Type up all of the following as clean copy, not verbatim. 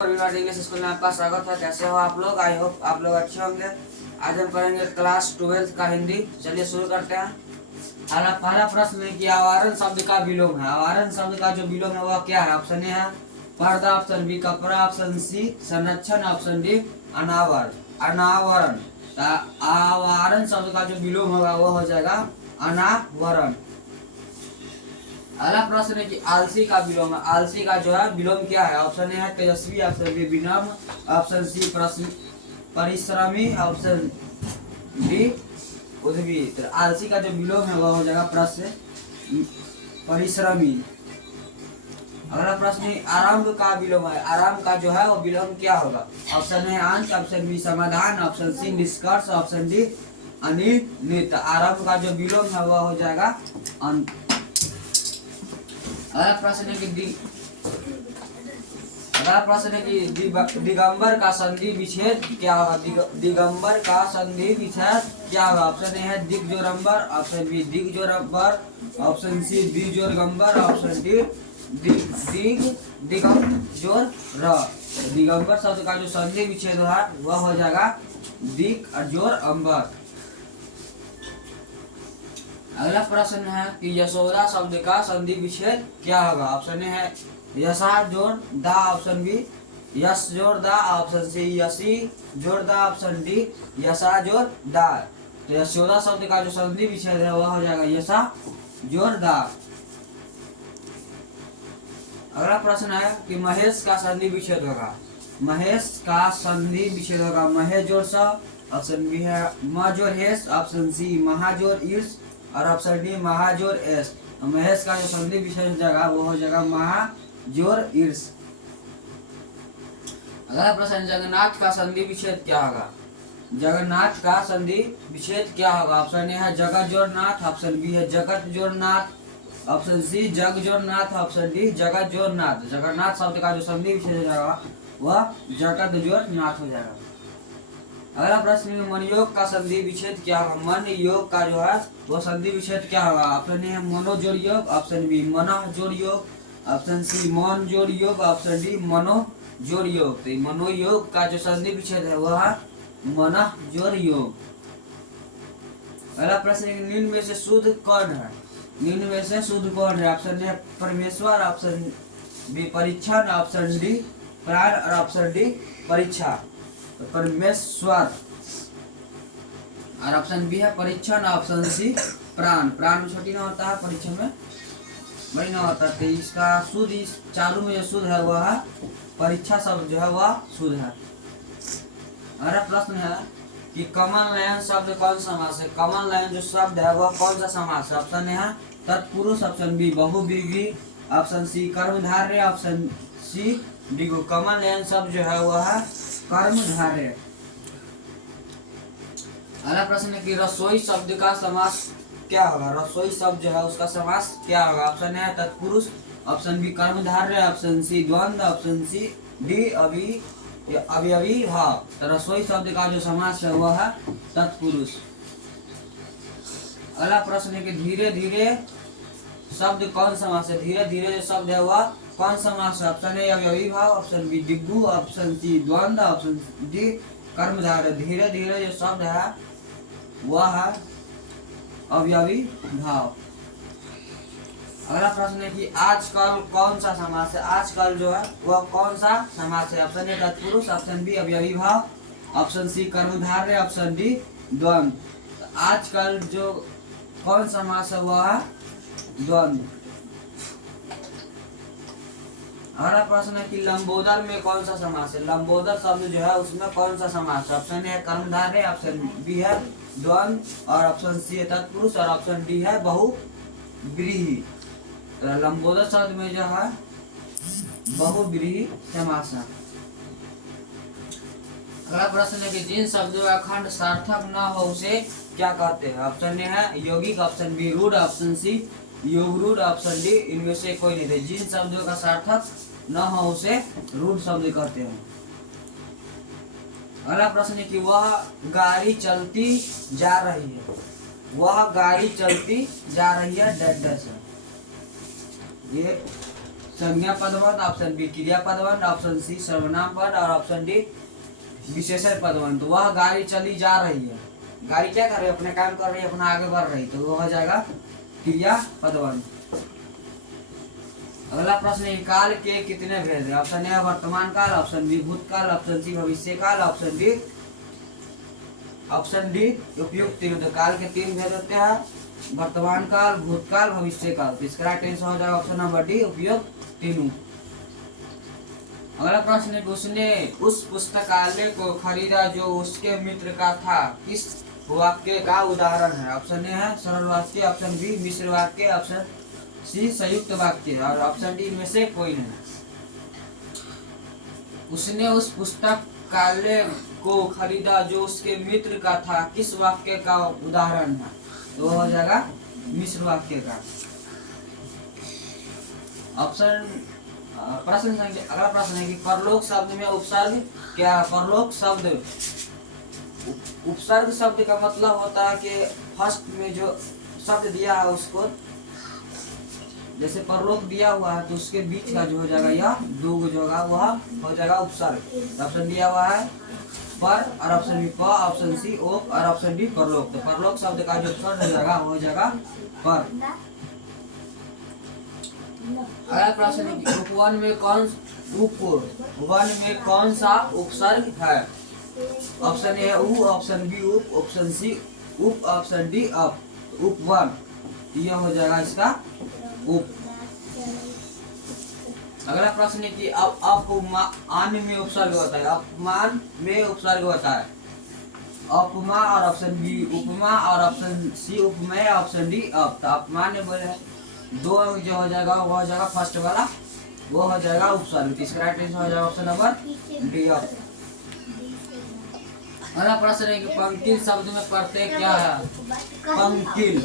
English school में आपका स्वागत है। कैसे हो आप लोग? आई होप आप लोग अच्छे होंगे। आज हम पढ़ेंगे क्लास 12 का हिंदी। चलिए शुरू करते हैं। पहला प्रश्न है कि आवारण शब्द का विलोम है। आवारण शब्द का जो विलोम है वह क्या है? ऑप्शन ए है पर्दा, ऑप्शन बी कपड़ा, ऑप्शन सी संरक्षण, ऑप्शन डी अनावरण। आवारण शब्द का जो विलोम होगा वह हो जाएगा अनावरण। अगला प्रश्न है कि आलसी का विलोम है। आलसी का जो है विलोम क्या है? ऑप्शन ए है तेजस्वी, ऑप्शन बी विनम्र, ऑप्शन सी परिश्रमी, ऑप्शन डी उद्यमी। तो आलसी का जो विलोम है वह हो जाएगा प्रश्न परिश्रमी। अगला प्रश्न है आरंभ का विलोम है। आरंभ का जो है वो विलोम क्या होगा? ऑप्शन ए अंत, ऑप्शन बी समाधान, ऑप्शन सी निष्कर्ष, ऑप्शन डी अनिर्णित। आरंभ का जो विलोम है वह हो जाएगा अंत। अगला प्रश्न है कि दिगंबर का संधि विच्छेद क्या होगा? दिगंबर का संधि विच्छेद क्या होगा? ऑप्शन ए है दिग्जोरंबर, ऑप्शन बी दिग्जोरंबर, ऑप्शन सी दिग्जोरगंबर, ऑप्शन डी दिगंजोर। दिगंबर शब्द का जो संधि विच्छेद है वह हो जाएगा दिग्जोर अंबर। अगला प्रश्न है कि यशोदा शब्द का संधि विच्छेद क्या होगा? ऑप्शन ए है यशा जोड़ दा, ऑप्शन बी यश जोड़ दा, ऑप्शन सी यशी जोड़ दा, ऑप्शन डी यशा जोड़ दा। तो यशोदा शब्द का जो संधि विच्छेद है वह हो जाएगा यशा जोड़ दा। अगला प्रश्न है कि महेश का संधि विच्छेद होगा। महेश का संधि विच्छेद होगा महेश जोड़ स, ऑप्शन बी है म जोड़ हेस, ऑप्शन सी महाजोड़ ईर्ष और ऑप्शन डी महाजोड़ एस। महेश का जो संधि विच्छेद हो जाएगा वो हो जाएगा महाजोड़ ईर्ष। अगला प्रश्न जगन्नाथ का संधि विच्छेद क्या होगा? जगन्नाथ का संधि विच्छेद क्या होगा? ऑप्शन ए है जगत जोड़ नाथ, ऑप्शन बी है जगत जोड़ नाथ, ऑप्शन सी जग जोड़ नाथ, ऑप्शन डी जगत जोड़ नाथ। जगन्नाथ शब्द का जो संधि विच्छेद हो जाएगा वह जगत जोड़ नाथ हो जाएगा। अगला प्रश्न है मन योग का संधि विच्छेद क्या होगा? मन योग का जो है वो संधि विच्छेद क्या होगा? ऑप्शन ए है मनो जोड़ योग, ऑप्शन बी मन जोड़ योग, ऑप्शन सी मन जोड़ योग, ऑप्शन डी मनो जोड़ योग। तो मनो योग का जो संधि विच्छेद है वह है मन जोड़ योग। अगला प्रश्न है निम्न में से शुद्ध कौन है? निम्न में से शुद्ध कौन है? ऑप्शन ए परमेश्वर, ऑप्शन बी परीक्षण, ऑप्शन डी प्राण और ऑप्शन डी परीक्षा। तो परमेश्वर और ऑप्शन बी है परीक्षण, ऑप्शन सी प्राण। प्राण में छोटी ना होता है, परीक्षण में बड़ी ना होता है। तो इसका शुद्ध इस चारों में जो शुद्ध है वह है परीक्षा शब्द जो है वह शुद्ध है। अगला प्रश्न है कि कमल नयन शब्द कौन सा समास है? कमल नयन जो शब्द है वह कौन सा समास है? ऑप्शन ए है तत्पुरुष, ऑप्शन बी बहुव्रीहि, ऑप्शन सी कर्मधारय, ऑप्शन सी द्विगु। कमल नयन शब्द जो है वह है कर्मधारय। अगला प्रश्न है कि रसोई शब्द का समास क्या होगा? रसोई शब्द जो है उसका समास क्या होगा? ऑप्शन है तत्पुरुष, ऑप्शन बी कर्मधारय, ऑप्शन सी द्वंद्व, ऑप्शन सी डी अवयवी भाव। तो रसोई शब्द का जो समास है वह है तत्पुरुष। अगला प्रश्न है कि धीरे धीरे शब्द कौन समास है? धीरे धीरे जो शब्द है वह कौन समास है? ऑप्शन ए अवयवी भाव, ऑप्शन बी डिग्गु, ऑप्शन सी द्वंद्व, ऑप्शन डी कर्मधारय। धीरे धीरे जो शब्द है वह है अवयवी भाव। अगला प्रश्न है कि आजकल कौन सा समास है? आजकल जो है वह कौन सा समास है? ऑप्शन ए तत्पुरुष, ऑप्शन बी अवयवी भाव, ऑप्शन सी कर्मधारय, ऑप्शन डी द्वंद्व। आजकल जो कौन समास है वह है द्वंद्व। अगला प्रश्न है कि लंबोदर में कौन सा समास है? लंबोदर शब्द जो है उसमें कौन सा समास है? ऑप्शन ए कर्मधारय, ऑप्शन बी है द्वंद्व और ऑप्शन सी है तत्पुरुष और ऑप्शन डी है बहुव्रीहि। तो लंबोदर शब्द में जो है बहुव्रीहि समास है। अगला प्रश्न है कि जिन शब्दों का खंड सार्थक न हो उसे क्या कहते हैं? ऑप्शन ए है यौगिक, ऑप्शन बी रूढ़, ऑप्शन सी योगरूढ़, ऑप्शन डी इनमें से कोई नहीं थे। जिन शब्दों का सार्थक न हो उसे रूढ़ शब्द कहते हैं। अगला प्रश्न है कि वह गाड़ी चलती जा रही है। वह गाड़ी चलती जा रही है डैश है। ये संज्ञा पदबंध, ऑप्शन बी क्रिया पदबंध, ऑप्शन सी सर्वनाम पद और ऑप्शन डी विशेषण पदबंध। तो वह गाड़ी चली जा रही है, गाड़ी क्या कर रही है, अपने काम कर रही है, अपना आगे बढ़ रही, तो वो हो जाएगा क्रिया पदबंध। अगला प्रश्न है काल के कितने भेद है। ऑप्शन ए वर्तमान काल, ऑप्शन बी भूतकाल, ऑप्शन सी भविष्य काल, ऑप्शन डी उपयुक्त तीनों। तो काल के 3 भेद होते हैं, वर्तमान काल, भूतकाल, भविष्य काल। तो इसका राइट आंसर हो जाएगा ऑप्शन नंबर डी उपयुक्त तीनों। अगला प्रश्न है उसने उस पुस्तकालय को खरीदा जो उसके मित्र का था, किस वाक्य का उदाहरण है। ऑप्शन ए है सरल वाक्य, ऑप्शन बी मिश्र वाक्य, ऑप्शन सी संयुक्त वाक्य और ऑप्शन डी इनमें से कोई नहीं। उसने उस पुस्तकालय को खरीदा जो उसके मित्र का था, किस वाक्य का उदाहरण है। तो हो जाएगा मिश्र वाक्य का। ऑप्शन प्रश्न अगला प्रश्न है कि परलोक शब्द में उपसर्ग क्या है। परलोक शब्द, उपसर्ग शब्द का मतलब होता है कि फर्स्ट में जो शब्द दिया है उसको, जैसे परलोक दिया हुआ है तो उसके बीच का जो हो जाएगा या दो जो होगा वह हो जाएगा उपसर्ग। ऑप्शन दिया हुआ है पर और ऑप्शन बी प, ऑप्शन सी ओप और ऑप्शन डी परलोक। तो परलोक शब्द का जो उपसर्ग हो जाएगा वो हो जाएगा पर। अगला प्रश्न है उपवन में कौन सा उपसर्ग है। ऑप्शन ए उ, ऑप्शन बी उप, ऑप्शन सी उप, ऑप्शन डी अप। उपवन यह हो जाएगा इसका उप। अगला प्रश्न है कि अपमान में उपसर्ग होता है, अपमान में उपसर्ग होता है। अपमा और ऑप्शन बी उपमा और ऑप्शन सी उपमेय, ऑप्शन डी अप। तो अपमान में बोले दो जो हो जाएगा वो हो जाएगा फर्स्ट वाला, वो हो जाएगा उपसर्ग। तीसरा राइट आंसर हो जाएगा ऑप्शन नंबर डी अप। अगला प्रश्न है कि पंकिल शब्द में प्रत्यय क्या है। पंकिल,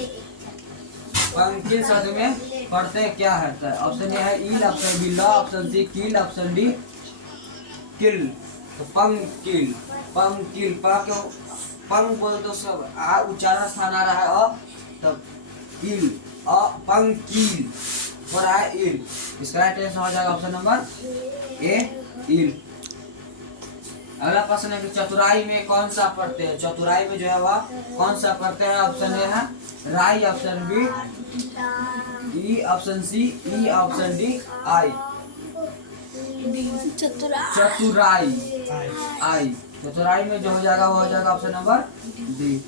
पंकिल शब्द में प्रत्यय क्या है। तो ऑप्शन ए है ईल, ऑप्शन बी ल, ऑप्शन सी किल, ऑप्शन डी किल। तो पंकिल, पंकिल पंग बोल तो सब उच्चारण स्थान आ रहा है अ, तब इल पंकिल हो रहा है इल। इसका राइट आंसर हो जाएगा ऑप्शन नंबर ए इल। अगला प्रश्न है कि चतुराई में कौन सा प्रत्यय है। चतुराई में जो है वह कौन सा प्रत्यय है। ऑप्शन ए है राई, ऑप्शन बी ई, ऑप्शन सी ई, ऑप्शन डी आई। चतुराई आई, चतुराई में जो हो जाएगा वो हो जाएगा ऑप्शन नंबर डी।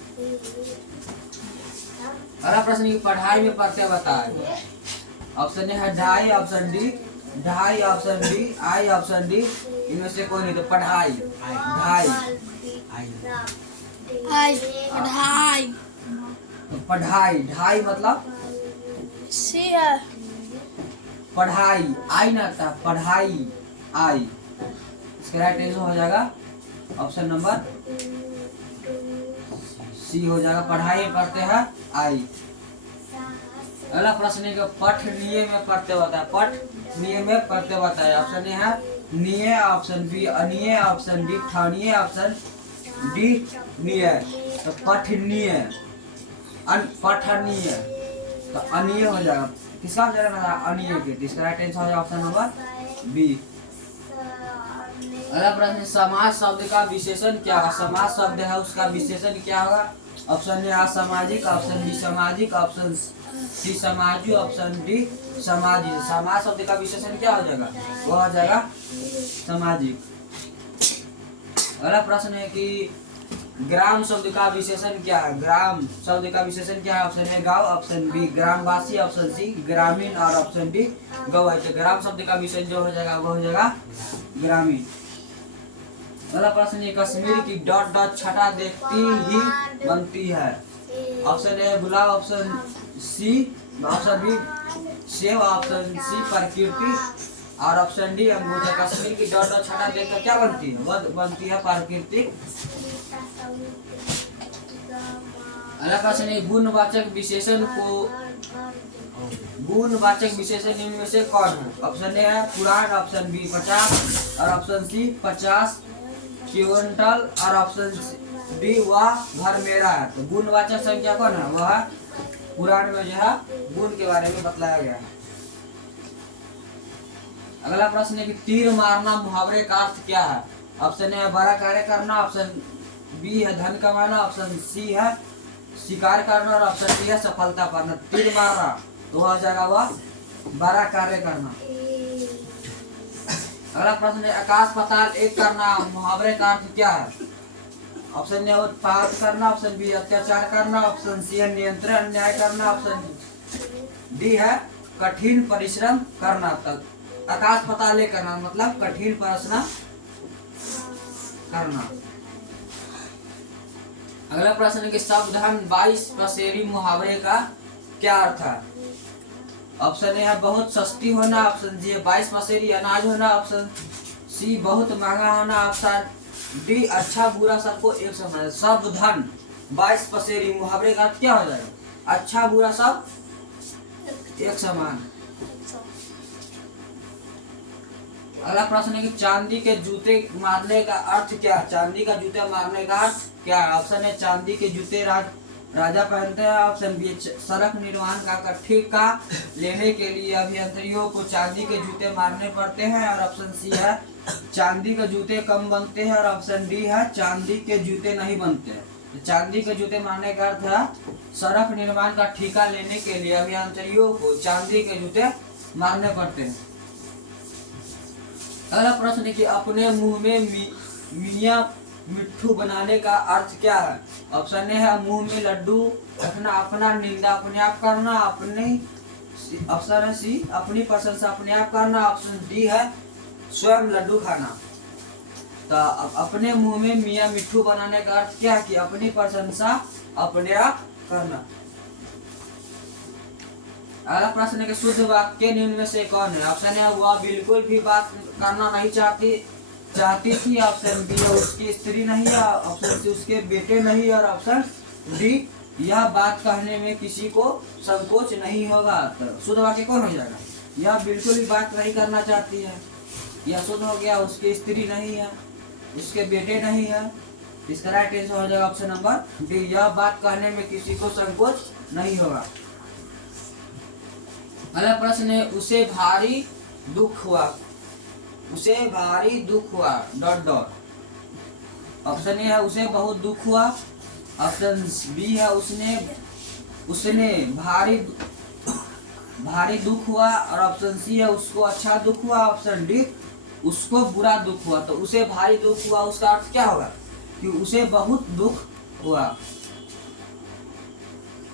अगला प्रश्न की पढ़ाई में प्रत्यय बताए। ऑप्शन ए है ढाई, ऑप्शन डी ढाई, ऑप्शन डी आई, ऑप्शन डी इनमें से कोई नहीं। तो पढ़ाई ढाई पढ़ाई, तो पढ़ाई ढाई मतलब पढ़ाई आई ना था, पढ़ाई आई। इसका राइट आंसर हो जाएगा ऑप्शन नंबर सी हो जाएगा, पढ़ाई पढ़ते हैं आई। अगला प्रश्न है कि पठनीय में प्रत्यय होता है। पठनीय में प्रत्यय होता है। ऑप्शन ए है निय, ऑप्शन बी अनिय, ऑप्शन डी ठनीय, ऑप्शन डी निय। तो पठनीय पठनीय तो अनिय हो जाएगा। किसका हो जाएगा अनिय के। इसका राइट आंसर हो जाएगा ऑप्शन नंबर बी। अगला प्रश्न समाज शब्द का विशेषण क्या है। समाज शब्द है उसका विशेषण क्या होगा। ऑप्शन ए असामाजिक, ऑप्शन बी सामाजिक, ऑप्शन सी समाजी, ऑप्शन डी समाजी। समाज शब्द का विशेषण क्या हो जाएगा, वो हो जाएगा सामाजिक। अगला प्रश्न है कि ग्राम शब्द का विशेषण क्या है। ग्राम शब्द का विशेषण क्या है। ऑप्शन ए गांव, ऑप्शन बी ग्रामवासी, ऑप्शन सी ग्रामीण और ऑप्शन डी गौड़। तो ग्राम शब्द का विशेषण जो हो जाएगा वो हो जाएगा ग्रामीण। अगला प्रश्न है कश्मीर की डॉट डॉट छटा देखती ही बनती है। ऑप्शन ए गुलाब, ऑप्शन सी ऑप्शन बी सेब, ऑप्शन सी प्रकृति और ऑप्शन डी अंगूर। कश्मीर की डॉट डॉट छटा देखकर क्या बनती है, वह बनती है प्राकृतिक। अगला प्रश्न है गुणवाचक विशेषण निम्न में से कौन है। ऑप्शन ए है पुराण, ऑप्शन बी 50 और ऑप्शन सी 50 क्विंटल और ऑप्शन डी वह घर मेरा है। तो गुणवाचक संख्या कौन है, वह पुराण में जो है गुण के बारे में बतलाया गया है। अगला प्रश्न है कि तीर मारना मुहावरे का अर्थ क्या है? ऑप्शन ए है बड़ा कार्य करना, ऑप्शन बी है धन कमाना, ऑप्शन सी है शिकार करना और ऑप्शन डी है सफलता पाना। तीर मारना तो हो जाएगा वह बड़ा कार्य करना। अगला प्रश्न है आकाश पाताल एक करना मुहावरे का अर्थ क्या है? ऑप्शन ए उत्पात करना, ऑप्शन बी अत्याचार करना, ऑप्शन सी है नियंत्रण अन्याय करना, ऑप्शन डी है कठिन परिश्रम करना। तक आकाश पाताल एक करना मतलब कठिन परिश्रम करना। अगला प्रश्न है कि सावधान 22 पसेरी मुहावरे का क्या अर्थ है? ऑप्शन ए है बहुत सस्ती होना, ऑप्शन डी है 22 पसेरी अनाज होना, ऑप्शन सी बहुत महंगा होना, ऑप्शन डी अच्छा बुरा सबको एक समान। सावधान 22 पसेरी मुहावरे का अर्थ क्या हो जाएगा? अच्छा बुरा सब एक समान। अगला प्रश्न है कि चांदी के जूते मारने का अर्थ क्या है? चांदी का जूते मारने का अर्थ क्या है? ऑप्शन है चांदी के जूते राजा पहनते हैं, ऑप्शन बी सड़क निर्माण का ठेका लेने के लिए अभियंत्रियों को चांदी के जूते मारने पड़ते हैं, और ऑप्शन सी है चांदी के जूते कम बनते हैं, और ऑप्शन डी है चांदी के जूते नहीं बनते हैं। तो चांदी के जूते मारने का अर्थ है सड़क निर्माण का ठेका लेने के लिए अभियंत्रियों को चांदी के जूते मारने पड़ते हैं। अगला प्रश्न है कि अपने मुंह में मियाँ मिट्ठू बनाने का अर्थ क्या है? ऑप्शन ए है मुंह में लड्डू रखना, अपना निंदा अपने आप करना, ऑप्शन सी अपनी प्रशंसा अपने आप करना, ऑप्शन डी है स्वयं लड्डू खाना। तो अपने मुंह में मियाँ मिट्ठू बनाने का अर्थ क्या है? कि अपनी प्रशंसा अपने आप करना। अगला प्रश्न है कि शुद्ध वाक्य निम्न में से कौन है? ऑप्शन है वह बिल्कुल भी बात करना नहीं चाहती थी, ऑप्शन बी है उसकी स्त्री नहीं है, ऑप्शन सी उसके बेटे नहीं, और ऑप्शन डी यह बात कहने में किसी को संकोच नहीं होगा। तो शुद्ध वाक्य कौन हो जाएगा? यह बिल्कुल भी बात नहीं करना चाहती है, यह शुद्ध हो गया। उसकी स्त्री नहीं है, उसके बेटे नहीं है, इसका राइट आंसर हो जाएगा ऑप्शन नंबर डी, यह बात कहने में किसी को संकोच नहीं होगा। अगला प्रश्न है उसे भारी दुख हुआ, उसे भारी दुख हुआ डॉट डॉट। ऑप्शन ए है उसे बहुत दुख हुआ, ऑप्शन बी है उसने भारी दुख हुआ, और ऑप्शन सी है उसको अच्छा दुख हुआ, ऑप्शन डी उसको बुरा दुख हुआ। तो उसे भारी दुख हुआ उसका अर्थ क्या होगा? कि उसे बहुत दुख हुआ।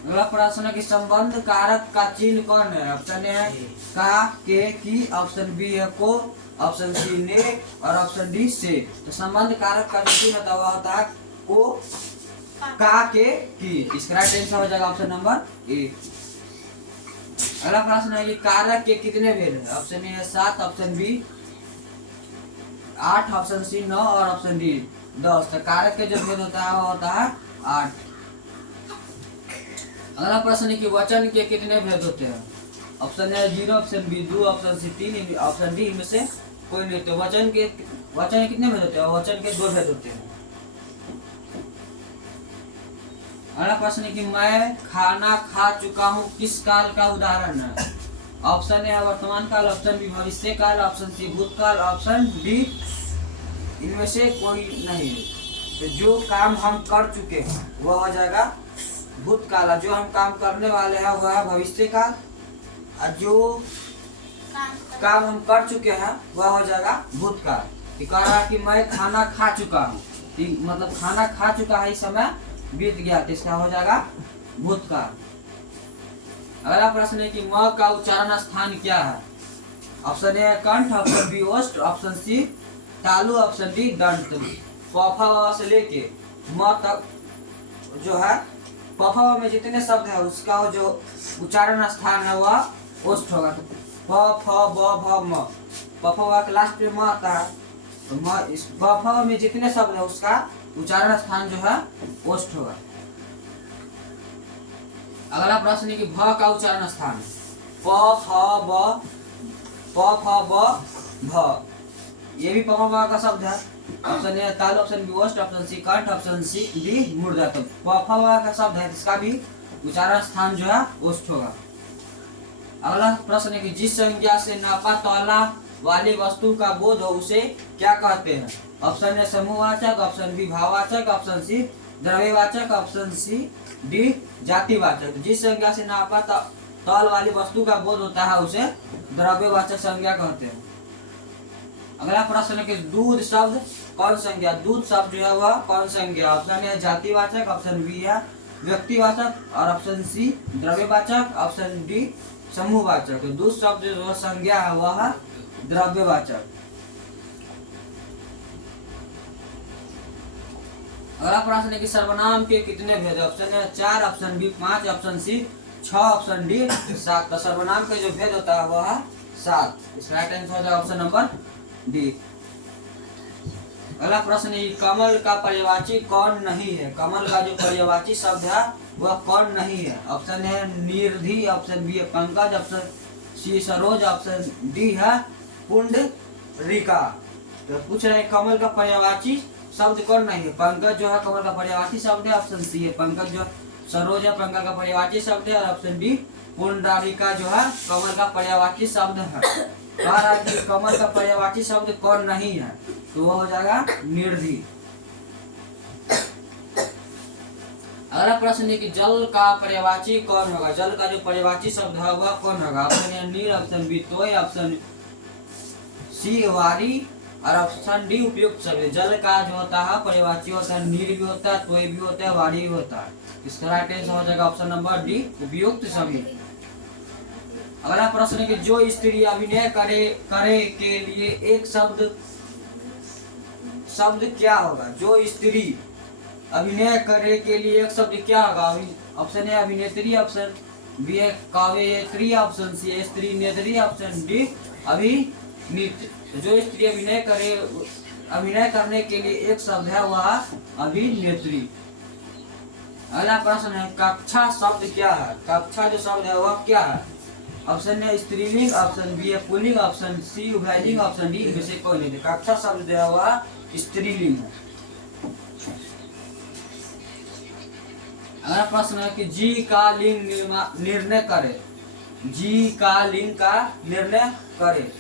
अगला प्रश्न है कि संबंध कारक का चिन्ह कौन है? ऑप्शन ए है का, के, की, ऑप्शन बी है को, ऑप्शन सी ने, और ऑप्शन डी से। तो संबंध कारक का जो चिन्ह होता है वह होता है को, का, के, की। इसका राइट आंसर हो जाएगा ऑप्शन नंबर ए। अगला प्रश्न है कि कारक के कितने भेद हैं? ऑप्शन ए है 7, ऑप्शन बी 8, ऑप्शन सी 9, और ऑप्शन डी 10। तो कारक के जो भेद होता है वो होता है 8। अगला प्रश्न है कि वचन के कितने भेद होते हैं? Option A 0, option B 2, option C 3, option D इनमें से कोई नहीं। तो वचन के कितने भेद होते हैं? वचन के 2 भेद होते हैं। अगला प्रश्न है कि मैं खाना खा चुका हूँ किस काल का उदाहरण है? ऑप्शन ए वर्तमान काल, ऑप्शन बी भविष्य काल, ऑप्शन सी भूतकाल, ऑप्शन डी इनमें से कोई नहीं। तो जो काम हम कर चुके हैं वह हो जाएगा भूतकाल, जो हम काम करने वाले हैं वह है भविष्य काल, और जो काम हम कर चुके हैं वह हो जाएगा भूतकाल। कह रहा है कि मैं खाना खा चुका हूँ, मतलब खाना खा चुका है, इस समय बीत गया, तो इसका हो जाएगा भूतकाल। अगला प्रश्न है कि म का उच्चारण स्थान क्या है? ऑप्शन ए कंठ, ऑप्शन बी ओष्ठ, ऑप्शन सी तालु, ऑप्शन डी दंत। प से लेके म तक जो है प में जितने शब्द है उसका जो उच्चारण स्थान है वह ओष्ठ होगा। तो प फ ब भ म, प के लास्ट में म आता है, तो म इस प में जितने शब्द है उसका उच्चारण स्थान जो है ओष्ठ होगा। अगला प्रश्न है कि भ का उच्चारण स्थान प फ ब भ, ये भी प का शब्द है। ऑप्शन ए ताल, ऑप्शन बी ओष्ठ, ऑप्शन सी कंठ, ऑप्शन सी डी मूर्धा। तो प फ का शब्द है, इसका भी उच्चारण स्थान जो है ओष्ठ होगा। अगला प्रश्न है कि जिस संज्ञा से नापा तौला वाली वस्तु का बोध हो उसे क्या कहते हैं? ऑप्शन ए समूहवाचक, ऑप्शन बी भाववाचक, ऑप्शन सी द्रव्यवाचक, ऑप्शन सी डी जातिवाचक। जिस संज्ञा से नापा तौल वाली वस्तु का बोध होता है उसे द्रव्यवाचक संज्ञा कहते हैं। अगला प्रश्न है कि दूध शब्द कौन संज्ञा? दूध शब्द जो है वह कौन संज्ञा? ऑप्शन ए जातिवाचक, ऑप्शन बी है व्यक्तिवाचक और ऑप्शन सी द्रव्यवाचक, ऑप्शन डी समूहवाचक। दूध शब्द जो संज्ञा है वह है द्रव्यवाचक। अगला प्रश्न है कि सर्वनाम के कितने भेद? Option A 4, option B 5, option C 6, option D 7। तो सर्वनाम के जो भेद होता है वह है 7। इसका राइट आंसर हो जाएगा ऑप्शन नंबर डी। अगला प्रश्न है कमल का पर्यायवाची कौन नहीं है? कमल का जो पर्यायवाची शब्द है वह कौन नहीं है? ऑप्शन है निरधि, ऑप्शन बी है पंकज, ऑप्शन सी सरोज, ऑप्शन डी है पुंडरीका। तो पूछ रहे हैं कमल का पर्यायवाची शब्द कौन नहीं है? पंकज जो है कमल का पर्यायवाची शब्द है, ऑप्शन सी है पंकज। जो सरोज है पंकज का पर्यायवाची शब्द है, और ऑप्शन डी पुंडरीका जो है कमल का पर्यायवाची शब्द है। कह रहा है कि कमल का पर्यायवाची शब्द कौन नहीं है? तो वह हो जाएगा निर्धि। अगला प्रश्न है कि जल का पर्यायवाची कौन होगा? जल का जो पर्यायवाची शब्द है वह कौन होगा? ऑप्शन ए नीर, ऑप्शन बी तोय, ऑप्शन सी वारी और ऑप्शन डी उपयुक्त शब्द। जल का जो होता है पर्यायवाची होता है नीर भी होता है, तोय भी होता है, वारी भी होता है। इसका राइट आंसर हो जाएगा ऑप्शन नंबर डी उपयुक्त शब्द। अगला प्रश्न है कि जो स्त्री अभिनय करे के लिए एक शब्द क्या होगा? जो स्त्री अभिनय करे के लिए एक शब्द क्या होगा? ऑप्शन ए अभिनेत्री, ऑप्शन बी है काव्यत्री, ऑप्शन सी है स्त्री नेत्री, ऑप्शन डी अभिनीत। जो स्त्री अभिनय करने के लिए एक शब्द है वह अभिनेत्री। अगला प्रश्न है कक्षा शब्द क्या है? कक्षा जो शब्द है वह क्या है? ऑप्शन ए स्त्रीलिंग, ऑप्शन बी है पुल्लिंग, ऑप्शन सी उभयलिंग, ऑप्शन डी इनमें से कोई नहीं। कक्षा शब्द जो है वह स्त्रीलिंग है। अगला प्रश्न है कि जी का लिंग निर्णय करे। जी का लिंग का निर्णय करे।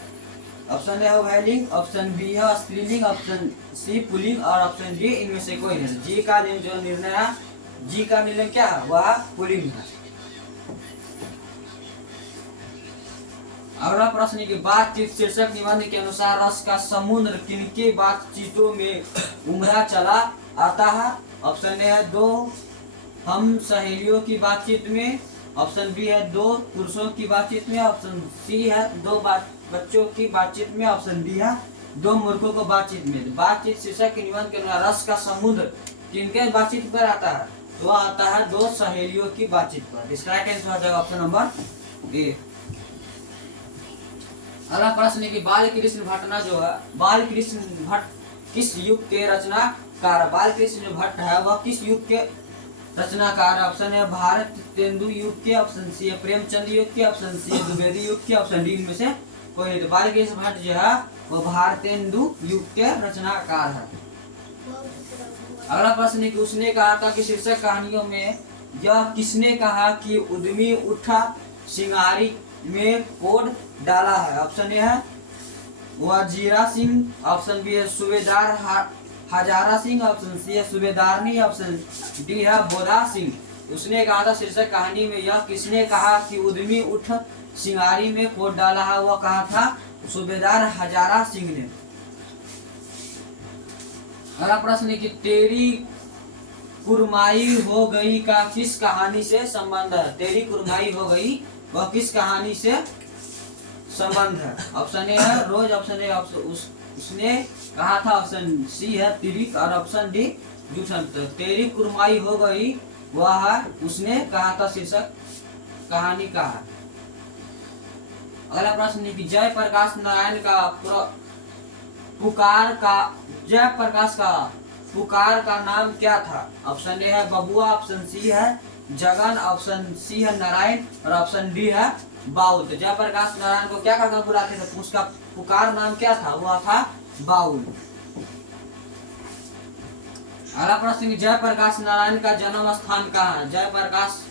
ऑप्शन ए है उभयलिंग, ऑप्शन बी है स्त्रीलिंग, ऑप्शन सी पुल्लिंग और ऑप्शन डी इनमें से कोई नहीं। जी का लिंग जो निर्णय है, जी का लिंग क्या है? वह पुल्लिंग है। अगला प्रश्न है कि बातचीत शीर्षक निबंध के अनुसार रस का समुद्र किनके बातचीतों में उमड़ा चला आता है? ऑप्शन ए है 2 हम सहेलियों की बातचीत में, ऑप्शन बी है 2 पुरुषों की बातचीत में, ऑप्शन सी है 2 बच्चों की बातचीत में, ऑप्शन डी है 2 मूर्खों को बातचीत में। बातचीत शीर्षक के निबंध के अनुसार रस का समुद्र किनके बातचीत पर आता है? तो वह आता है 2 सहेलियों की बातचीत पर। इसका राइट आंसर हो जाएगा ऑप्शन नंबर ए। अगला प्रश्न है कि बाल कृष्ण भट्ट जो है, बाल कृष्ण भट्ट किस युग के रचनाकार? बाल कृष्ण भट्ट है वह किस युग के रचनाकार? ऑप्शन है भारत तेंदु युग के, ऑप्शन सी है प्रेमचंद युग के, ऑप्शन सी है द्विवेदी युग के, ऑप्शन डी में से कोई नहीं। तो बाल कृष्ण भट्ट जो है वह भारतेंदु युग के रचनाकार है। अगला प्रश्न है कि उसने कहा था कि शीर्षक कहानियों में यह किसने कहा कि उद्यमी उठा सिंगारी में कोड डाला है? ऑप्शन ए है वजीरा सिंह, ऑप्शन बी है सूबेदार हजारा सिंह, ऑप्शन सी है सूबेदारनी, ऑप्शन डी है बोधा सिंह। उसने कहा था शीर्षक कहानी में यह किसने कहा कि उद्यमी उठ सिंगारी में कोड डाला है? वह कहा था सूबेदार हजारा सिंह ने। अगला प्रश्न है कि तेरी कुरमाई हो गई का किस कहानी से संबंध है? तेरी कुरमाई हो गई वह किस कहानी से संबंध है? ऑप्शन ए है रोज, ऑप्शन ए उसने कहा था, ऑप्शन सी है तिरिक और ऑप्शन डी जूठन। तेरी कुरमाई हो गई वह है उसने कहा था शीर्षक कहानी का है। अगला प्रश्न है कि जयप्रकाश नारायण का पुकार का नाम क्या था? ऑप्शन ए है बबुआ, ऑप्शन सी है जगन, ऑप्शन सी है नारायण और ऑप्शन डी है बाउल। तो जयप्रकाश नारायण को क्या कहकर बुलाते थे? उसका पुकार नाम क्या था? वह था बाउल। अगला प्रश्न, जयप्रकाश नारायण का जन्म स्थान कहाँ है? जयप्रकाश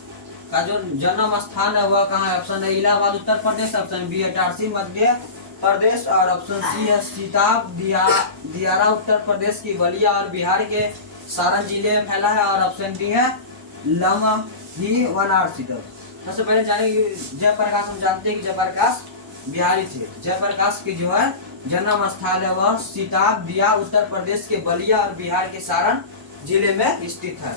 का जो जन्म स्थान है वह कहाँ है? Option A Allahabad Uttar Pradesh, option B है इटारसी मध्य प्रदेश और ऑप्शन सी है सीताब दियारा उत्तर प्रदेश की बलिया और बिहार के सारण जिले में फैला है और ऑप्शन डी है लमही वाराणसी। सबसे पहले जानेंगे जयप्रकाश। हम जानते हैं कि जयप्रकाश बिहारी थे। जयप्रकाश की जो है जन्म स्थल है वह सीताब दिया उत्तर प्रदेश के बलिया और बिहार के सारण जिले में स्थित है।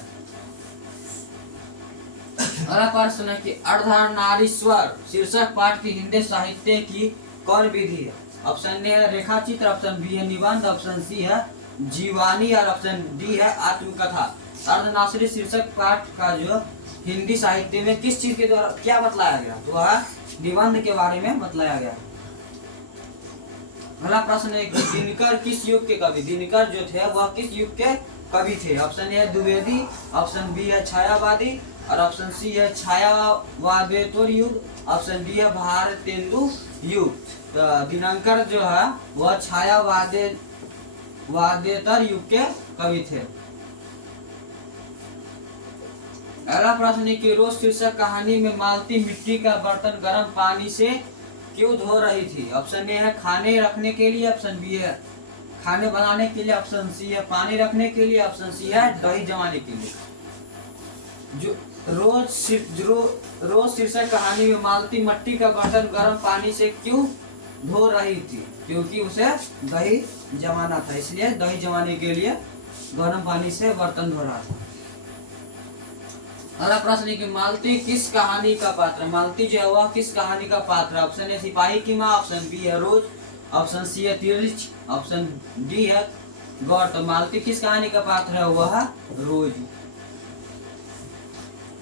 अगला प्रश्न है कि अर्धनारीश्वर शीर्षक पाठ की हिंदी साहित्य की कौन विधि है? ऑप्शन ए है रेखाचित्र, ऑप्शन बी है निबंध, ऑप्शन सी है जीवानी और ऑप्शन डी है आत्मकथा। अर्धनारीश्वर शीर्षक पाठ का जो हिंदी साहित्य में किस चीज के द्वारा क्या बतलाया गया? तो वह निबंध के बारे में बतलाया गया। अगला प्रश्न है कि दिनकर किस युग के कवि? दिनकर जो थे वह किस युग के कवि थे? Option A Dwivedi, option B है छायावादी और ऑप्शन सी है छायावादेतर युग, ऑप्शन डी है भारतेंदु युग। तो दिनकर जो है वह छायावादेतर युग के कवि थे। अगला प्रश्न है कि रोज शीर्षक कहानी में मालती मिट्टी का बर्तन गर्म पानी से क्यों धो रही थी? ऑप्शन ए है खाने रखने के लिए, ऑप्शन बी है खाने बनाने के लिए, ऑप्शन सी है पानी रखने के लिए, ऑप्शन सी है दही जमाने के लिए। जो रोज शीर्षक कहानी में मालती मिट्टी का बर्तन गर्म पानी से क्यों धो रही थी? क्योंकि उसे दही जमाना था, इसलिए दही जमाने के लिए गर्म पानी से बर्तन धो रहा था। अगला प्रश्न है कि मालती किस कहानी का पात्र? मालती जो है वह किस कहानी का पात्र है? ऑप्शन ए सिपाही की माँ, ऑप्शन बी है रोज, ऑप्शन सी है तिरछ, ऑप्शन डी है गौर। तो मालती किस कहानी का पात्र है? वह रोज।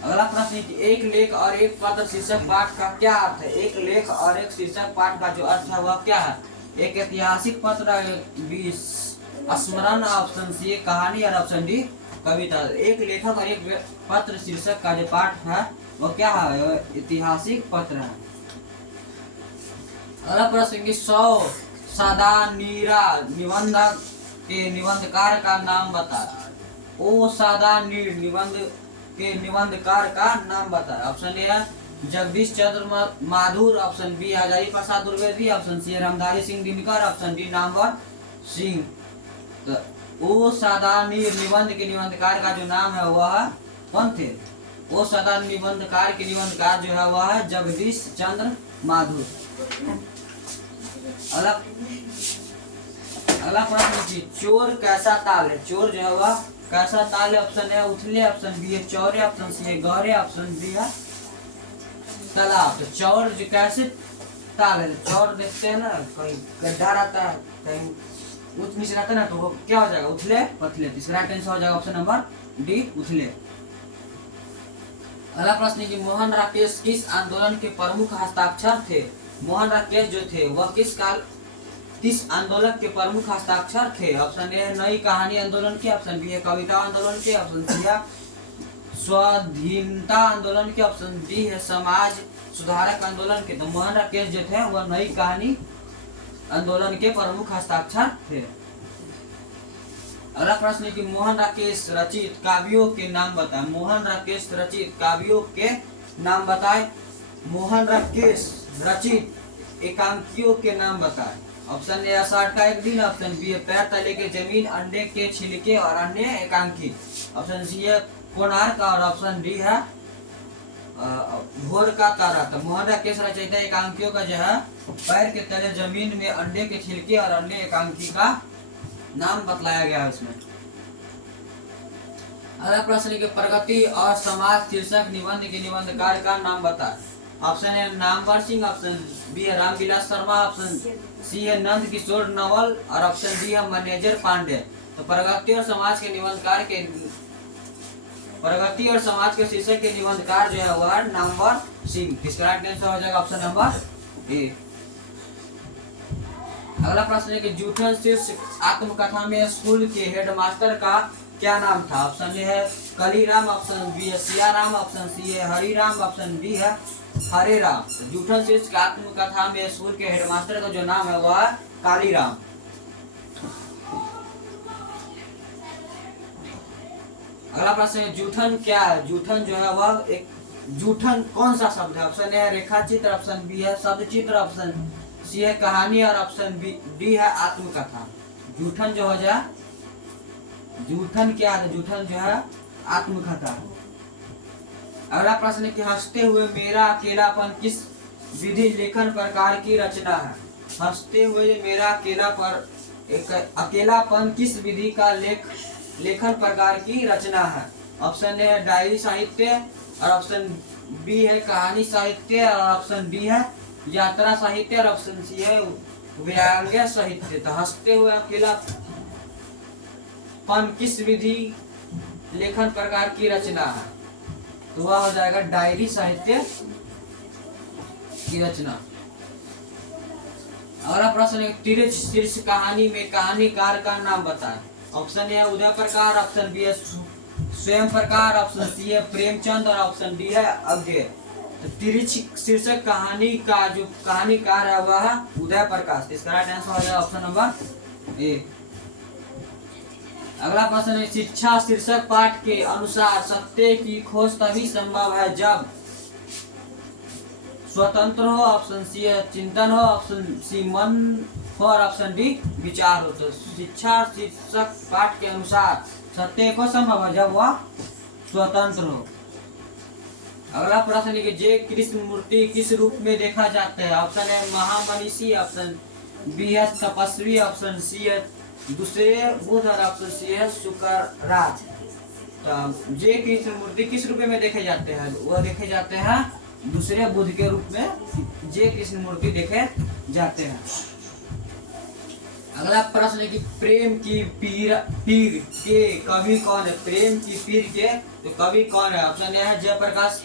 अगला प्रश्न है कि एक लेख और एक पत्र शीर्षक पाठ का क्या अर्थ है? एक लेख और एक शीर्षक पाठ का जो अर्थ है वह क्या है? एक ऐतिहासिक पत्र, बी स्मरण, ऑप्शन सी कहानी और ऑप्शन डी कविता। एक लेखक और एक पत्र शीर्षक का जो पाठ है वो क्या है? ऐतिहासिक पत्र है। अगला प्रश्न कि 100 सादानीरा निबंध के निबंधकार का नाम बता। ओ सादानीर निबंध के निबंधकार का नाम बता। ऑप्शन ए है Jagdish Chandra Mathur, option B Hazari Prasad Dwivedi, option C Ramdhari Singh Dinkar, option D Namvar Singh. तो ओ सादानीर निबंध के निबंधकार का जो नाम है वह कौन थे? ओ सादानीर निबंधकार के निबंधकार जो है वह है जगदीश चंद्र माधुर। अगला प्रश्न की चोर कैसा ताल है? चोर जो है वह कैसा ताल है? ऑप्शन ए उथले, ऑप्शन बी है चौरे, ऑप्शन सी है गहरे, ऑप्शन डी है तालाब। तो चौर जो कैसे ताल है? चौर देखते हैं ना, कहीं गड्ढा रहता है, कहीं ऊंच नीचे रहता है ना, तो वो क्या हो जाएगा? उथले पथले। तीसरा आंसर हो जाएगा ऑप्शन नंबर डी उथले। अगला प्रश्न है कि मोहन राकेश किस आंदोलन के प्रमुख हस्ताक्षर थे? मोहन राकेश जो थे वह किस आंदोलन के प्रमुख हस्ताक्षर थे? ऑप्शन ए नई कहानी आंदोलन के, ऑप्शन बी है कविता आंदोलन के, ऑप्शन सी है स्वाधीनता आंदोलन के, ऑप्शन डी है समाज सुधारक आंदोलन के। तो मोहन राकेश जो थे वह नई कहानी आंदोलन के प्रमुख हस्ताक्षर थे। अगला प्रश्न है कि मोहन राकेश रचित काव्यों के नाम बताएं। मोहन राकेश रचित काव्यों के नाम बताएं। मोहन राकेश रचित एकांकियों के नाम बताएं। ऑप्शन ए 60 का एक दिन, ऑप्शन बी है पैर तले के जमीन, अंडे के छिलके और अन्य एकांकी, ऑप्शन सी है कोणार्क और ऑप्शन डी है भोर का तारा। तो मोहन राकेश रचयिता एकांकियों का जो है पैर के तले जमीन में, अंडे के छिलके और अन्य एकांकी का नाम बतलाया गया है उसमें। अगला प्रश्न के प्रगति और समाज शीर्षक निबंध के निबंधकार का नाम बता। Option A Namvar Singh, option B है रामविलास शर्मा, ऑप्शन सी है नंद किशोर नवल और ऑप्शन डी है मैनेजर पांडे। तो प्रगति और समाज के निबंधकार के शीर्षक के निबंधकार जो है वह नामवर सिंह। इसका राइट आंसर हो जाएगा ऑप्शन नंबर ए। अगला प्रश्न है कि जूठन शीर्ष आत्मकथा में स्कूल के हेडमास्टर का क्या नाम था? ऑप्शन ए है कलीराम, ऑप्शन बी है सियाराम, ऑप्शन सी है हरिराम, ऑप्शन डी है हरे राम। जूठन शीर्ष आत्मकथा में स्कूल के हेडमास्टर का जो नाम है वह कालीराम। अगला प्रश्न है जूठन क्या है? जूठन जो है वह एक जूठन कौन सा शब्द है? ऑप्शन ए रेखा चित्र, ऑप्शन बी है शब्द चित्र, ऑप्शन सी है कहानी और ऑप्शन डी है आत्मकथा। जूठन जो हो जाए, जूठन क्या है? जूठन जो है आत्मकथा। अगला प्रश्न है कि हंसते हुए मेरा अकेलापन किस विधि लेखन प्रकार की रचना है? हंसते हुए मेरा अकेलापन किस विधि का लेखन प्रकार की रचना है? ऑप्शन ए है डायरी साहित्य, और ऑप्शन बी है कहानी साहित्य, और ऑप्शन डी है यात्रा साहित्य, और ऑप्शन सी है व्यंग्य साहित्य। तो हंसते हुए अकेलापन किस विधि लेखन प्रकार की रचना है? तो वह हो जाएगा डायरी साहित्य की रचना। अगला प्रश्न है तिरछ शीर्ष कहानी में कहानीकार का नाम बताएं। ऑप्शन ए उदय प्रकार, ऑप्शन बी है स्वयं प्रकार, ऑप्शन सी है प्रेमचंद, और ऑप्शन डी है अज्ञे। तो तिरछ शीर्षक कहानी का जो कहानीकार है वह है उदय प्रकाश। इसका राइट आंसर हो जाएगा ऑप्शन नंबर ए। अगला प्रश्न है शिक्षा शीर्षक पाठ के अनुसार सत्य की खोज तभी संभव है जब स्वतंत्र हो, ऑप्शन सी है चिंतन हो, ऑप्शन सी मन हो, और ऑप्शन डी विचार हो। तो शिक्षा शीर्षक पाठ के अनुसार सत्य को संभव है जब वह स्वतंत्र हो। अगला प्रश्न है कि जे कृष्ण मूर्ति किस रूप में देखा जाता है? ऑप्शन है महामनीषी, ऑप्शन बी है तपस्वी, ऑप्शन सी है दूसरे बुध, और ऑप्शन सी है शुक्रराज। तो जे कृष्ण मूर्ति किस रूप में देखे जाते हैं? वह देखे जाते हैं दूसरे बुध के रूप में जे कृष्ण मूर्ति देखे जाते हैं। अगला प्रश्न है कि प्रेम की पीर के कवि कौन है? प्रेम की पीर के तो कवि कौन है? ऑप्शन ए है जयप्रकाश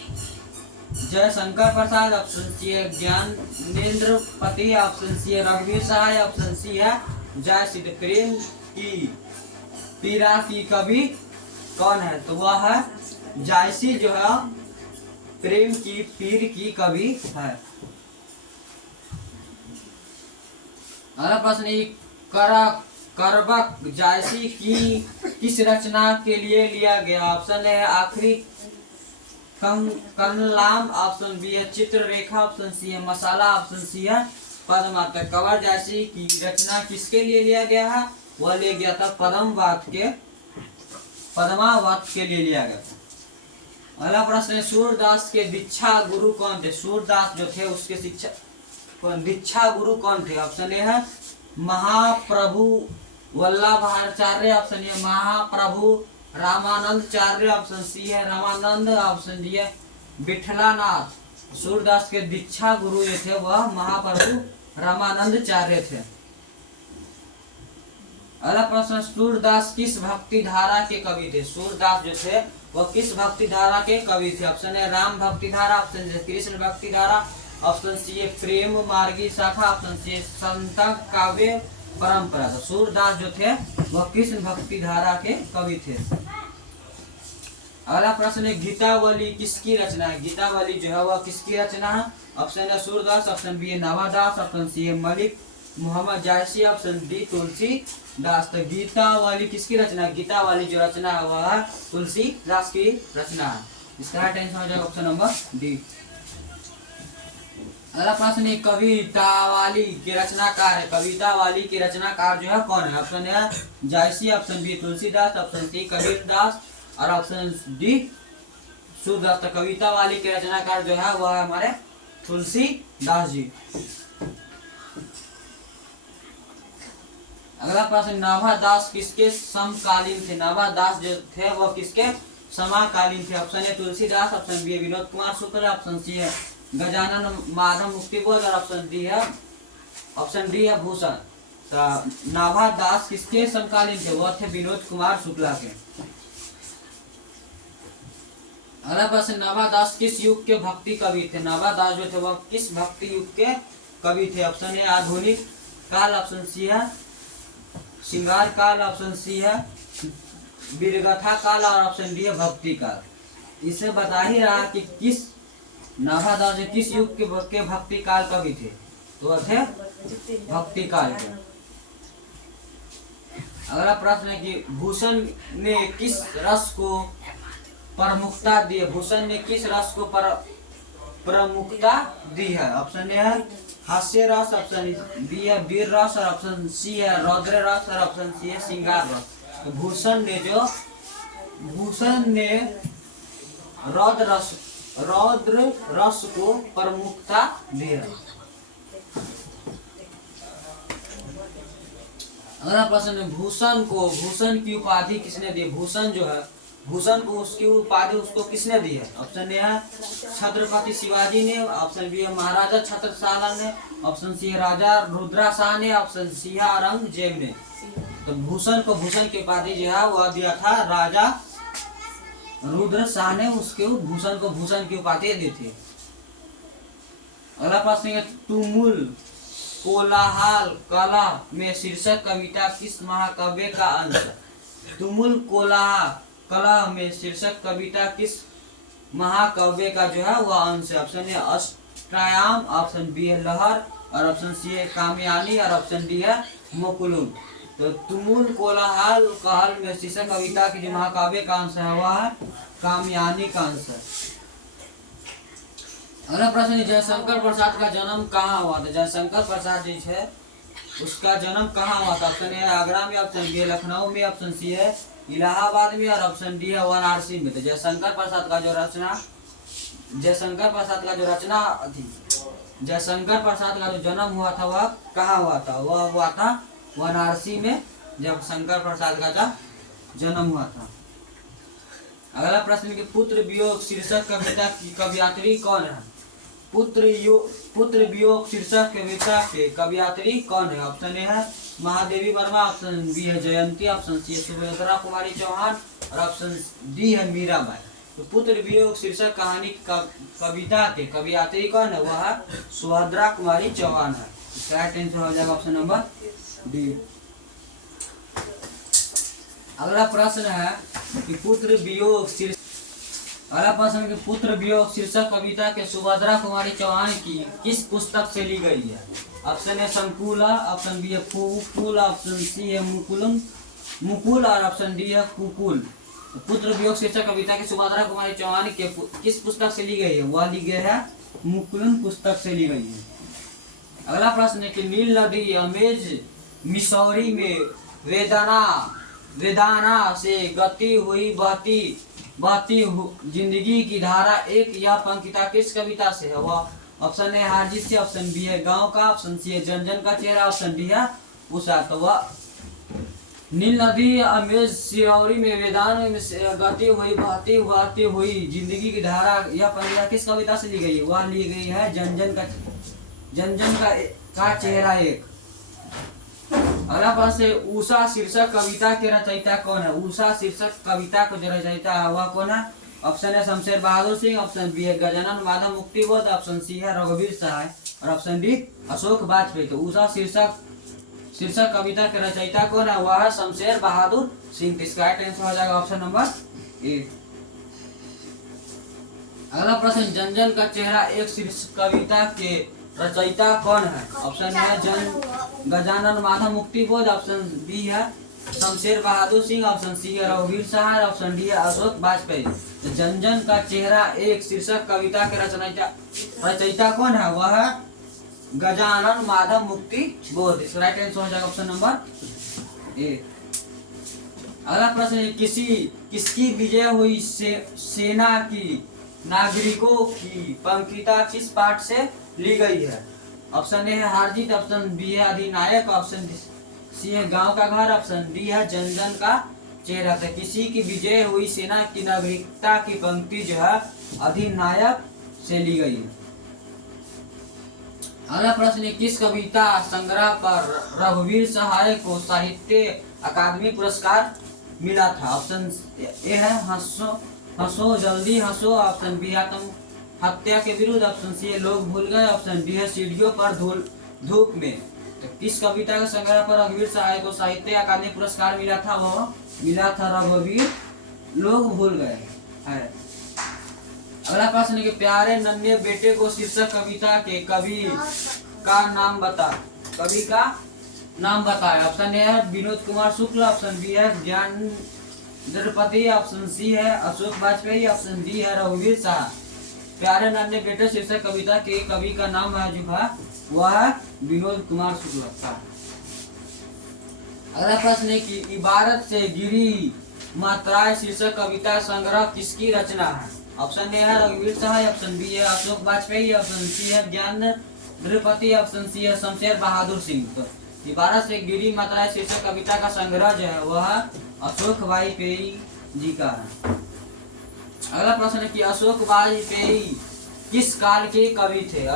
जयशंकर प्रसाद, ऑप्शन सी है ज्ञानेंद्र पति, ऑप्शन सी है रघुवीर सहाय, ऑप्शन सी है जय सिद्ध। प्रेम की पीरा की कवि कौन है? तो वह है जायसी जो है प्रेम की पीर की कवि है। अगला प्रश्न है करबक जायसी की किस रचना के लिए लिया गया? ऑप्शन है आखिरी कर्णलाम, ऑप्शन बी है चित्ररेखा, ऑप्शन सी है मसाला, ऑप्शन सी है पद्मावत। कंवर जायसी की रचना किसके लिए लिया गया है? वह ले गया था पद्मावत के लिए लिया गया था। अगला प्रश्न है सूरदास के दीक्षा गुरु कौन थे? सूरदास जो थे उसके दीक्षा गुरु कौन थे? ऑप्शन ए है Mahaprabhu Vallabhacharya, option A Mahaprabhu Ramanandacharya, option C है रामानंद, ऑप्शन डी है विठलानाथ। सूरदास के दीक्षा गुरु जो थे वह महाप्रभु रामानंदचार्य थे। अगला प्रश्न सूरदास किस भक्ति धारा के कवि थे? सूरदास जो थे वह किस भक्ति धारा के कवि थे? ऑप्शन है राम भक्ति धारा, ऑप्शन सी कृष्ण भक्ति धारा, ऑप्शन सी है प्रेम मार्गी शाखा, ऑप्शन सी संत काव्य परंपरा। तो सूरदास जो थे वह कृष्ण भक्ति धारा के कवि थे। अगला प्रश्न है गीतावली किसकी रचना है? गीतावली जो है वह किसकी रचना है? ऑप्शन है सूरदास, ऑप्शन बी है नाभादास, ऑप्शन सी है मलिक मोहम्मद जायसी, ऑप्शन डी तुलसीदास। तो गीतावली किसकी रचना है? गीतावली जो रचना है वह तुलसीदास की रचना है। इसका राइट आंसर हो जाएगा ऑप्शन नंबर डी। अगला प्रश्न है कवितावाली के रचनाकार है। कवितावाली के रचनाकार जो है कौन है? ऑप्शन है Jayasi, option B Tulsidas, option C Kabirdas, और ऑप्शन डी सूरदास। तो कवितावाली के रचनाकार जो है वह हमारे तुलसीदास जी। अगला प्रश्न नाभादास किसके समकालीन थे? नाभादास जो थे वह किसके समकालीन थे? ऑप्शन है तुलसीदास, ऑप्शन बी है विनोद कुमार शुक्ल, ऑप्शन सी है गजानन माधव मुक्तिबोध, और ऑप्शन डी है भूषण। तो नाभादास किसके समकालीन थे? वह थे विनोद कुमार शुक्ला के। अगला प्रश्न नाभादास किस युग के भक्ति कवि थे? नाभादास जो थे वह किस भक्ति युग के कवि थे? ऑप्शन है आधुनिक काल, ऑप्शन सी है श्रृंगार काल, ऑप्शन सी है वीरगाथा काल, और ऑप्शन डी है भक्ति काल। इसे बता ही रहा कि किस नाभादास किस युग के भक्ति काल कवि थे? तो वह थे भक्ति काल के। अगला प्रश्न है कि भूषण ने किस रस को प्रमुखता दी है? भूषण ने किस रस को प्रमुखता दी है? ऑप्शन ए है हास्य रस, ऑप्शन बी है वीर रस, और ऑप्शन सी है रौद्र रस, और ऑप्शन सी है श्रृंगार रस। तो भूषण ने रौद्र रस को प्रमुखता दी है। अगला प्रश्न है भूषण की उपाधि किसने दी? भूषण जो है, भूषण को उसकी उपाधि उसको किसने दी है? ऑप्शन ए है छत्रपति शिवाजी ने, ऑप्शन बी है महाराजा छत्रसाल ने, ऑप्शन सी है राजा रुद्रा शाह ने, ऑप्शन सी है औरंगजेब ने। तो भूषण की उपाधि जो है वह दिया था राजा रुद्र शाह ने, उसके भूषण को भूषण की उपाधि दी थी। अगला प्रश्न है तुमुल कोलाहल कला में शीर्षक कविता किस महाकाव्य का अंश? तुमुल कोलाहल कला में शीर्षक कविता किस महाकाव्य का जो है वह अंश है? ऑप्शन ए अष्टायाम, ऑप्शन बी है लहर, और ऑप्शन सी है कामयानी, और ऑप्शन डी है मुकुलुम। तो तुमुल कोलाहल कहल में शीर्षक कविता की जो महाकाव्य का अंश है वह है कामयानी का अंश है। अगला प्रश्न है जयशंकर प्रसाद का जन्म कहाँ हुआ था? जयशंकर प्रसाद जी है उसका जन्म कहाँ हुआ था? ऑप्शन ए आगरा में, ऑप्शन बी लखनऊ में, ऑप्शन सी है इलाहाबाद में, और ऑप्शन डी है वाराणसी में। तो जयशंकर प्रसाद का जो रचना थी, जयशंकर प्रसाद का जो जन्म हुआ था वह कहाँ हुआ था? वह हुआ था वाराणसी में, जब शंकर प्रसाद का जन्म हुआ था। अगला प्रश्न कि पुत्र वियोग शीर्षक कविता की कवियत्री कौन है? पुत्र वियोग शीर्षक कविता के कवियत्री कौन है? ऑप्शन ए है महादेवी वर्मा, ऑप्शन बी है जयंती, ऑप्शन सी है सुभद्रा कुमारी चौहान, और ऑप्शन डी है मीराबाई। तो पुत्र वियोग शीर्षक कहानी कविता के कवियत्री कौन है? वह है सुभद्रा कुमारी चौहान है। इसका आंसर हो जाएगा ऑप्शन नंबर डी। अगला प्रश्न है कि पुत्र वियोग शीर्षक कविता के सुभद्रा कुमारी चौहान की किस पुस्तक से ली गई है? ऑप्शन ए संकुला, ऑप्शन बी है फूल, ऑप्शन सी है मुकुल, और ऑप्शन डी है कुकुल। पुत्र वियोग शीर्षक कविता के सुभद्रा कुमारी चौहान के किस पुस्तक से ली गई है? वह ली गई है मुकुलन पुस्तक से ली गई है। अगला प्रश्न है कि नील नदी अमेज मिसौरी में वेदाना से गति हुई बहती जिंदगी की धारा एक यह पंक्तिता किस कविता से है? वह ऑप्शन ए हारजीत से, ऑप्शन बी है गांव का, ऑप्शन सी है जनजन का चेहरा, ऑप्शन डी है उषा। तो वह नील नदी अमेज सिरौरी में वेदान में गति हुई बहती हुई जिंदगी की धारा यह पंक्तिता किस कविता से ली गई है? वह ली गई है जनजन का चेहरा एक। अगला प्रश्न है उषा शीर्षक कविता के रचयिता कौन है? उषा शीर्षक कविता को जो रचयिता है वह कौन है? ऑप्शन है शमशेर बहादुर सिंह, ऑप्शन बी है गजानन माधव मुक्तिबोध, ऑप्शन सी है रघुवीर सहाय, और ऑप्शन डी अशोक वाजपेयी। तो उषा शीर्षक कविता के रचयिता कौन है? वह है शमशेर बहादुर सिंह। इसका आंसर हो जाएगा ऑप्शन नंबर ए। अगला प्रश्न जनजन का चेहरा एक शीर्षक कविता के रचयिता कौन है? ऑप्शन है गजानन माधव मुक्तिबोध, ऑप्शन बी है शमशेर बहादुर सिंह, ऑप्शन सी है रघुवीर सहाय, ऑप्शन डी है अशोक वाजपेयी। तो जनजन का चेहरा एक शीर्षक कविता के रचयिता कौन है? वह है गजानन माधव मुक्तिबोध। इसका राइट आंसर हो जाएगा ऑप्शन नंबर ए। अगला प्रश्न है किसकी विजय हुई सेना की नागरिकों की पंक्तिता किस पाठ से ली गई है? ऑप्शन ए है हारजीत, ऑप्शन बी है अधिनायक, ऑप्शन सी है गांव का घर, ऑप्शन डी है जनजन का चेहरा। था किसी की विजय हुई सेना की नागरिकता की पंक्ति जो है अधिनायक से ली गई है। अगला प्रश्न किस कविता संग्रह पर रघुवीर सहाय को साहित्य अकादमी पुरस्कार मिला था? ऑप्शन ए है हंसो जल्दी हंसो, ऑप्शन बी है तुम हत्या के विरुद्ध, ऑप्शन सी है लोग भूल गए, ऑप्शन डी है सीढ़ियों पर धूप में। तो किस कविता के संग्रह पर रघुवीर सहाय को साहित्य अकादमी पुरस्कार मिला था? वह मिला था रघुवीर लोग भूल गए है। अगला प्रश्न है कि प्यारे नन्हे बेटे को शीर्षक कविता के कवि का नाम बताए। ऑप्शन ए है विनोद कुमार शुक्ल, ऑप्शन बी है ज्ञान द्रौपदी, ऑप्शन सी है अशोक वाजपेयी, ऑप्शन डी है रघुवीर शाह। प्यारे नन्हे बेटे शीर्षक कविता के कवि का नाम है जो है वह है विनोद कुमार शुक्ल का। अगला प्रश्न है कि इबारत से गिरी मात्राएं शीर्षक कविता संग्रह किसकी रचना है? ऑप्शन ए है रघुवीर सहाय, ऑप्शन बी है अशोक वाजपेयी, ऑप्शन सी है ज्ञान द्विपति, ऑप्शन सी है शमशेर बहादुर सिंह। तो इबारत से गिरी मात्राएं शीर्षक कविता का संग्रह जो है वह अशोक वाजपेयी जी का है। अगला प्रश्न है कि अशोक वाजपेयी किस काल के कवि थे?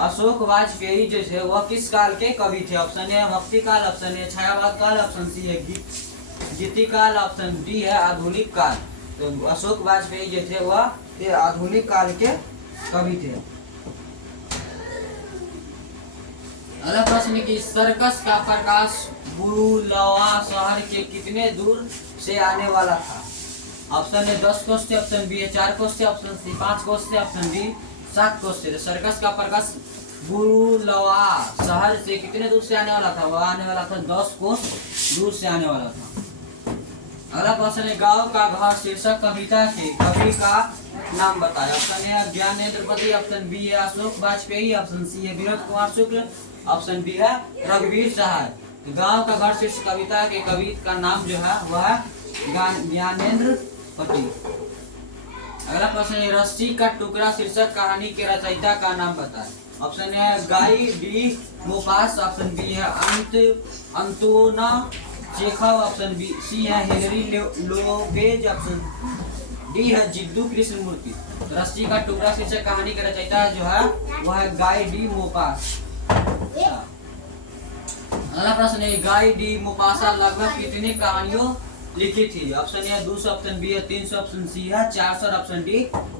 अशोक वाजपेयी जो थे वह किस काल के कवि थे? ऑप्शन ए भक्ति काल, ऑप्शन ए छायावाद काल, ऑप्शन सी है गीति काल, ऑप्शन डी है आधुनिक काल। तो अशोक वाजपेयी जो थे वह आधुनिक काल के कवि थे। अगला प्रश्न है कि सर्कस का प्रकाश बुरुलवा शहर के कितने दूर से आने वाला था? ऑप्शन ए 10 कोस से, ऑप्शन बी है 4 कोस से, ऑप्शन सी 5 कोस से, ऑप्शन डी 7 कोस से। सर्कस का प्रकाश बुरुलवा शहर से कितने दूर से आने वाला था? वह आने वाला था 10 कोस दूर से आने वाला था। अगला प्रश्न है गांव का घर शीर्षक कविता के कवि का नाम बताएं। ऑप्शन ए है ज्ञानेंद्र पति, ऑप्शन बी है अशोक वाजपेयी, ऑप्शन सी है विनोद कुमार शुक्ल, ऑप्शन डी है रघुवीर सहाय। तो गांव का घर शीर्षक कविता के कवि का नाम जो है वह ज्ञानेंद्र पति। अगला प्रश्न है रस्सी का टुकड़ा शीर्षक कहानी के रचयिता का नाम बताएं। ऑप्शन ए है गाई डी मोपास, ऑप्शन बी है अंतोना चेखव, ऑप्शन बी सी है हेनरी लोपेज, ऑप्शन डी है जिद्दू कृष्णमूर्ति। रस्सी का टुकड़ा शीर्षक कहानी के रचयिता जो है वह है गाई डी मोपास। अगला प्रश्न है गाई डी मोपासा लगभग कितनी कहानियों लिखी थी? ऑप्शन ए 200, ऑप्शन बी है 300, ऑप्शन सी है 400, ऑप्शन डी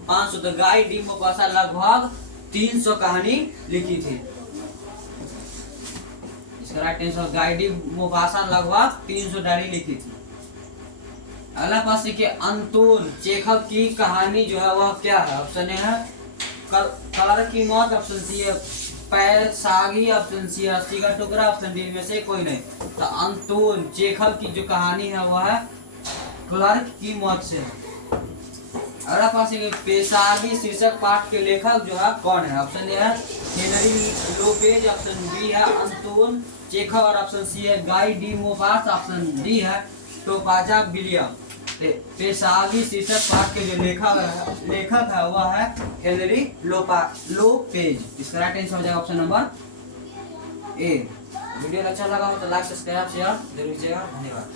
500। तो गाई डी मोपासा लगभग 300 कहानी लिखी थी। इसका राइट आंसर गाई डी मोपासा लगभग 300 डायरी लिखी थी। अगला प्रश्न के अंतोन चेखव की कहानी जो है वह क्या है? ऑप्शन ए है कलर की मौत, ऑप्शन सी है पैसागी, ऑप्शन सी है रस्सी का टुकड़ा, ऑप्शन डी में से कोई नहीं। तो अंतोन चेखव की जो कहानी है वह है क्लर्क की मौत से। अगला प्रश्न पैसागी शीर्षक पाठ के लेखक जो है कौन है? ऑप्शन ए है हेनरी लोपेज, ऑप्शन बी है अंतोन चेखव और ऑप्शन सी है गाई डी मोपास, ऑप्शन डी है टोपाजा विलियम। पैसागी शीर्षक पाठ के जो लेखक है वह है हेनरी लोपेज। इसका राइट आंसर हो जाएगा ऑप्शन नंबर ए। वीडियो अच्छा लगा हो तो लाइक सब्सक्राइब शेयर जरूर कीजिएगा। धन्यवाद।